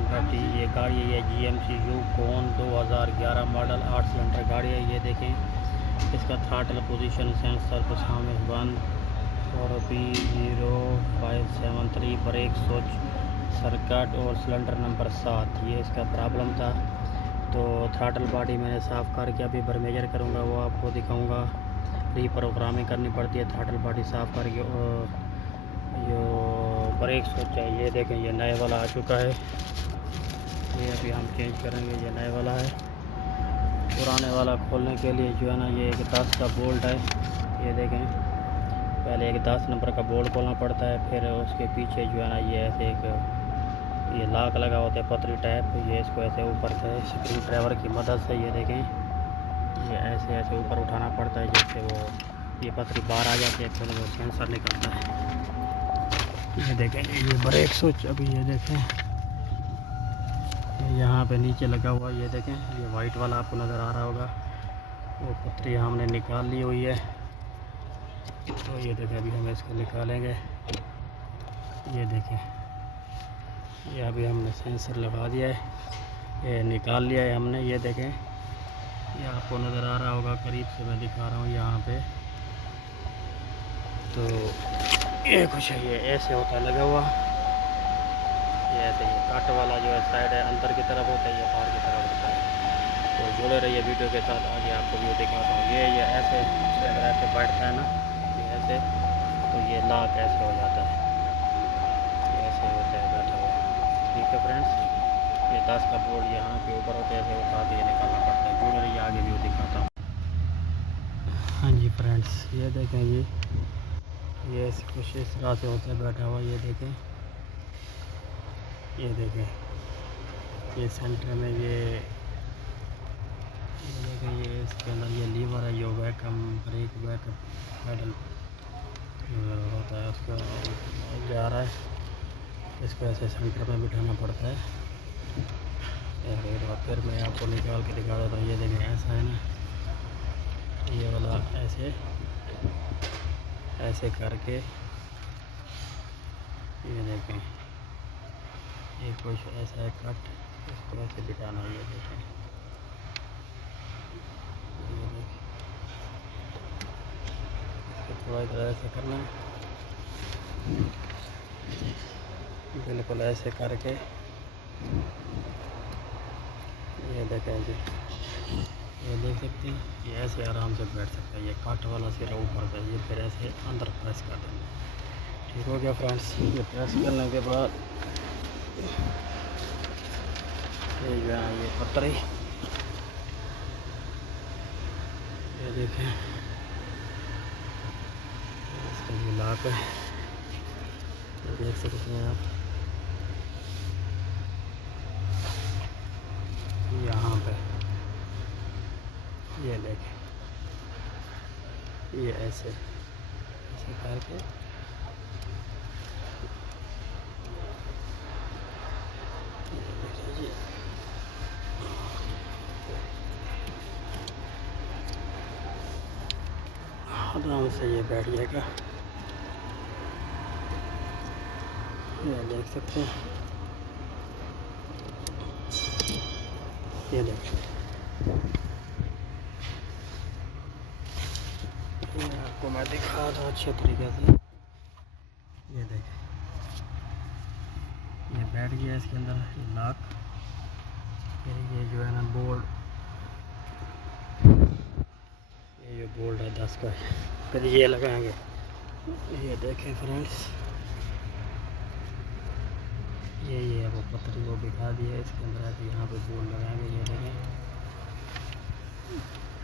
230। ये गाड़ी है GMC Yukon 2011 मॉडल 8 सिलेंडर गाड़ी है। ये देखें, इसका थ्रॉटल पोजीशन सेंसर परफॉर्मेंस बंद और B0573 ब्रेक स्विच सर्किट और सिलेंडर नंबर 7। ये इसका प्रॉब्लम था। तो थ्रॉटल बॉडी मैंने साफ़ करके अभी बरमेजर करूँगा, वो आपको दिखाऊँगा। रीप्रोग्रामिंग करनी पड़ती है थ्रॉटल बॉडी साफ़ करके। और ये ब्रेक स्विच है, ये देखें, ये नए वाला आ चुका है। ये अभी हम चेंज करेंगे, ये नए वाला है। पुराने वाला खोलने के लिए जो है ना, ये एक 10 का बोल्ट है। ये देखें, पहले एक 10 नंबर का बोल्ट खोलना पड़ता है, फिर उसके पीछे जो है ना, ये ऐसे एक ये लॉक लगा होता है पतली टाइप। ये इसको ऐसे ऊपर से स्क्रू ड्राइवर की मदद से, ये देखें, ये ऐसे ऐसे ऊपर उठाना पड़ता है, जिससे वो ये पतली बाहर आ जाती है, फिर वो सेंसर निकलता है। ये देखें, ये ब्रेक स्विच अभी ये देखें, यहाँ पे नीचे लगा हुआ। ये देखें, ये वाइट वाला आपको नज़र आ रहा होगा, वो पतरी हमने निकाल ली हुई है। तो ये देखें, अभी हम इसको निकालेंगे। ये देखें, ये अभी हमने सेंसर लगा दिया है, ये निकाल लिया है हमने। ये देखें, ये आपको नज़र आ रहा होगा, करीब से मैं दिखा रहा हूँ यहाँ पे। तो ये कुछ है, ये ऐसे होता है लगा हुआ, ये ऐसे ये कट वाला जो है साइड है अंदर की तरफ होता है, ये बाहर की तरफ होता है। तो जुड़े रहिए वीडियो के साथ, आगे आपको व्यू दिखाता हूँ। ये ऐसे अगर ऐसे बैठता है ना, ये ऐसे, तो ये लॉक ऐसे हो जाता है, ये ऐसे होता है बैठा हुआ। ठीक है फ्रेंड्स, ये 10 का बोर्ड यहाँ पे ऊपर होते हैं, ऐसे उठा के निकालना पड़ता है। जुड़े रहिए, आगे व्यू दिखाता हूँ। हाँ जी फ्रेंड्स, ये देखें, ये कुछ इस तरह से होता है बैठा हुआ। ये देखें, ये देखें, ये सेंटर में ये देखें, ये इसके अंदर ये लीवर है, ये बैकअप ब्रेक बैकअप पैडल होता है, उसका जा रहा है। इसको ऐसे सेंटर में बिठाना पड़ता है। एक बार फिर मैं आपको निकाल के दिखा देता हूँ। ये देखें, ऐसा है ना, ये वाला ऐसे ऐसे करके, ये देखें, ये कुछ ऐसा है कट, इसको ऐसे बिठाना है। ये देखें, इसको थोड़ा इधर ऐसे करना है, बिल्कुल ऐसे करके। ये देखें जी, ये देख सकते हैं, ये ऐसे आराम से बैठ सकता है। ये काट वाला सिरा ऊपर का, ये फिर ऐसे अंदर प्रेस कर देंगे। ठीक हो गया फ्रेंड्स। ये प्रेस करने के बाद ये जो है ये पतरी, ये देखें, इसका ये लॉक है, ये देख सकते हैं आप यहाँ पे। ये देखें, ये ऐसे ऐसे करके आराम से ये बैठ जाएगा। ये देख सकते हैं, ये देखें, ये आपको मैं दिखा दूँ अच्छे तरीके से। ये देखें, ये बैठ गया इसके अंदर ये लॉक। फिर ये जो है ना बोल्ट, ये जो बोल्ट है 10 का, फिर ये लगाएंगे। ये देखें फ्रेंड्स, ये वो पतरी वो बिठा दी है इसके अंदर, तो यहाँ पे बोल्ट लगाएंगे। ये देखें,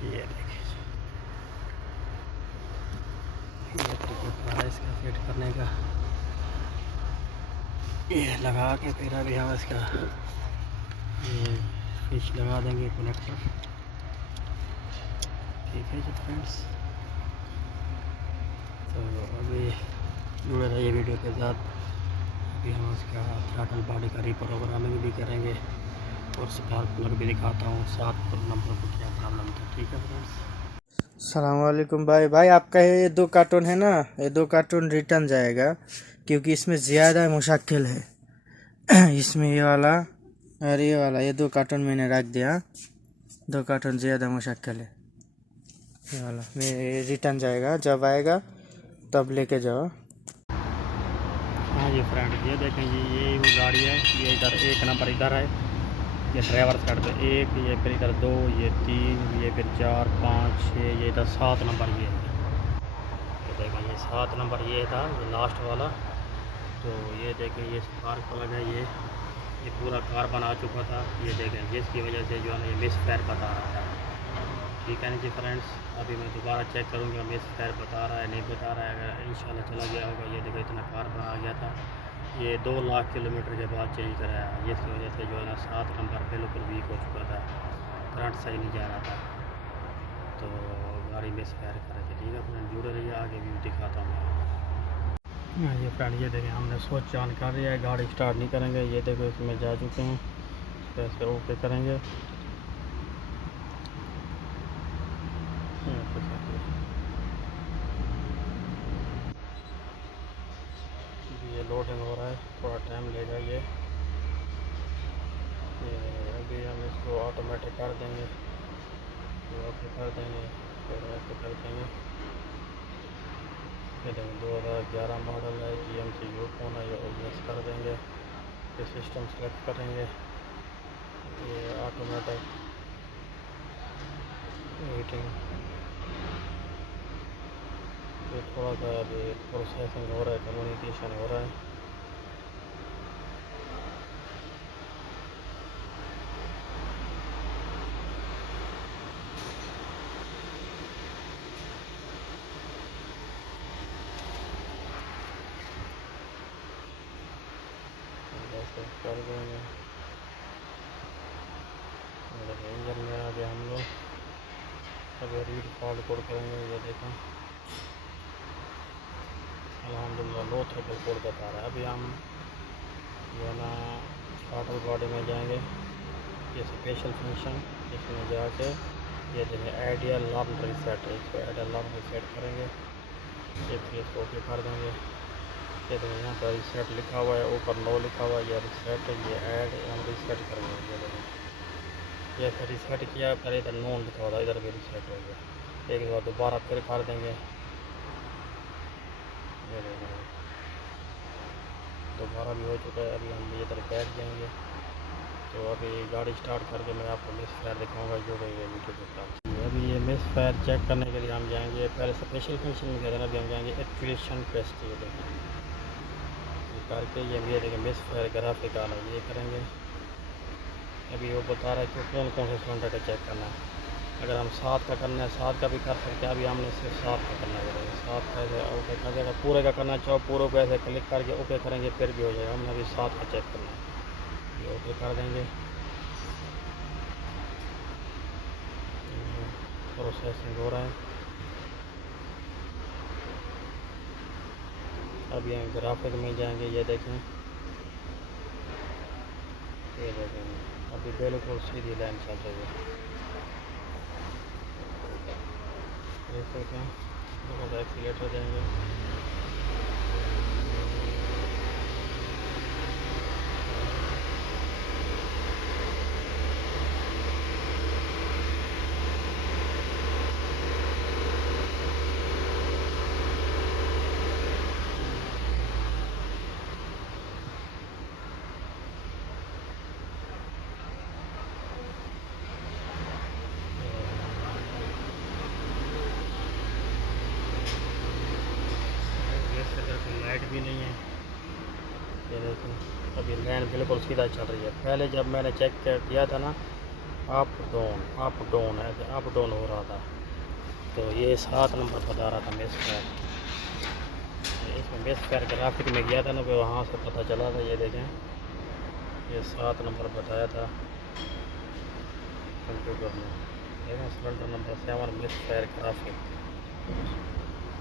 ये देखें, ये तरीका है इसका फिट करने का। ये लगा के फिर अभी हम इसका ये फिश लगा देंगे, कनेक्टर। ठीक है जी फ्रेंड्स, तो अभी जुड़े रहिए वीडियो के साथ। अभी हम उसका थ्रॉटल बॉडी का रीप्रोग्रामिंग भी करेंगे और स्पार्क प्लग भी दिखाता हूँ 7 नंबर को क्या प्रॉब्लम था। ठीक है फ्रेंड्स। सलामवालेकुम भाई। आपका ये 2 कार्टून है ना, ये 2 कार्टून रिटर्न जाएगा, क्योंकि इसमें ज़्यादा मुश्किल है। इसमें ये वाला और ये वाला, ये 2 कार्टून मैंने रख दिया। 2 कार्टून ज़्यादा मुश्किल है। ये वाला मैं रिटर्न जाएगा, जब आएगा तब लेके जाओ। हाँ जी फ्रेंड, ये देखें जी, ये वो गाड़ी है, ये इधर 1 नंबर इधर है, ये ड्राइवर साइड पे 1, ये फिर इधर 2, ये 3, ये फिर 4, 5, 6, ये इधर 7 नंबर ये है। ये देखें, ये 7 नंबर ये था, ये लास्ट वाला। तो ये देखें, ये स्पार्क प्लग है, ये पूरा कार बना चुका था। ये देखें, जिसकी वजह से जो है ना ये मिस फायर बता रहा था। ठीक है ना जी फ्रेंड्स, अभी मैं दोबारा चेक करूँगा मिस फायर बता रहा है नहीं बता रहा है। अगर इंशाल्लाह चला गया होगा। ये देखो, इतना कार बना गया था, ये 2 लाख किलोमीटर के बाद चेंज कराया। जिसकी वजह से जो है ना 7 नंबर बिल्कुल वीक हो चुका था, करंट सही नहीं जा रहा था, तो गाड़ी मिस फायर कर रही थी। ठीक है फ्रेंड, जुड़े रहिए, आगे भी दिखाता हूँ। हाँ ये फ्रेंड, ये देखें, हमने सोच ऑन कर दिया है, गाड़ी स्टार्ट नहीं करेंगे। ये देखो, इसमें जा चुके हैं, कैसे ओके करेंगे। ये लोडिंग हो रहा है, थोड़ा टाइम लेगा ये अभी हम इसको ऑटोमेटिक कर देंगे, ओके कर देंगे, फिर ऐसे कर देंगे। ये देखें, 2011 मॉडल है, GMC यूकोन है, ये ओएस कर देंगे, ये सिस्टम सेलेक्ट करेंगे, ये ऑटोमेटिक हीटिंग। ये थोड़ा सा अभी प्रोसेसिंग हो रहा है, कम्युनिकेशन हो रहा है। ऐसे कर देंगे। इंजन में आ गया हम लोग, अभी रीड कॉल कोड करेंगे। ये देखें, अल्हम्दुलिल्लाह लो थ्रोटल कोड बता रहा है। अभी हम जो है ना थ्रॉटल बॉडी में जाएंगे, ये स्पेशल फंक्शन, इसमें जाके ये देखें आइडियल अलार्म रीसेट है, इसको आइडियल अलार्म रीसेट करेंगे। ये फिर इसको ओके कर देंगे। ये देखें, यहाँ पर रीसेट लिखा हुआ है, ऊपर नो लिखा हुआ है, ये रीसेट है, ये ऐड हम रीसेट करेंगे। ये देखें, ये फिर रीसेट किया, फिर इधर नो लिखा हुआ था, इधर भी रीसेट हो गया। एक बार दोबारा फिर कर देंगे। ये देखें, दोबारा भी हो चुका है। अभी हम इधर बैठ जाएंगे, तो अभी गाड़ी स्टार्ट करके मैं आपको मिस फायर दिखाऊंगा, जो गई है वीडियो के साथ। अभी ये मिस फायर चेक करने के लिए हम जाएंगे, पहले स्पेशल फंक्शन में गए थे, अभी हम जाएंगे एक्टिवेशन टेस्ट। ये देखें, ये करके ये देखें मिस फायर ग्राफिक आना, ये करेंगे। अभी वो बता रहा है कि कौन कौन से सिलेंडर का चेक करना है। अगर हम 7 का करना है 7 का भी कर सकते हैं। अभी हमने सिर्फ 7 का करना है, 7 का ऐसे ओके कर देगा। पूरे का करना चाहो, पूरे को ऐसे क्लिक करके ओके करेंगे, फिर भी हो जाएगा। हमने अभी 7 का चेक करना है, ये ओके कर देंगे। प्रोसेसिंग हो रहा है। अभी हम ग्राफिक में जाएंगे, ये देखें, ये देखें, अभी बिल्कुल सीधी लाइन चल रही है, देख सकते हैं। थोड़ा सा एक्सीलेटर देंगे, लाइट भी नहीं है। ये देखें, अभी लाइन बिल्कुल सीधा चल रही है। पहले जब मैंने चेक किया था ना, अप डाउन ऐसे अप डाउन हो रहा था, तो ये 7 नंबर बता रहा था मिस फायर। इसमें मिस फायर ग्राफिक में गया था ना, तो वहाँ से पता चला था। ये देखें, ये 7 नंबर बताया था कंप्यूटर में। देखें, cylinder number 7 miss fire graphic.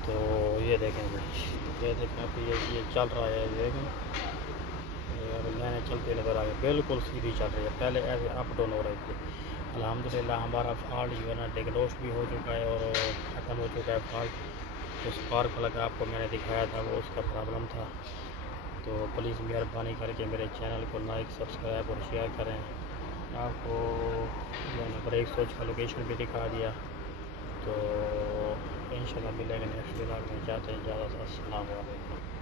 तो ये देखें भाई, ये देखें, अभी ये चल रहा है। ये देखें, मैंने चलते नज़र आ गया, बिल्कुल सीधी चल रही है। पहले ऐसे अप डाउन हो रही थी। अल्हम्दुलिल्लाह हमारा फॉल्ट जो है ना डिग्नोस्ट भी हो चुका है और ख़त्म हो चुका है फॉल्ट। तो स्पार्क प्लग आपको मैंने दिखाया था, वो उसका प्रॉब्लम था। तो प्लीज़ मेहरबानी करके मेरे चैनल को लाइक सब्सक्राइब और शेयर करें। आपको मैंने ब्रेक सोच का लोकेशन भी दिखा दिया। तो इंशाल्लाह मिलेंगे नेक्स्ट व्लॉग में। जाते हैं, ज़्यादा अस्सलाम वालेकुम।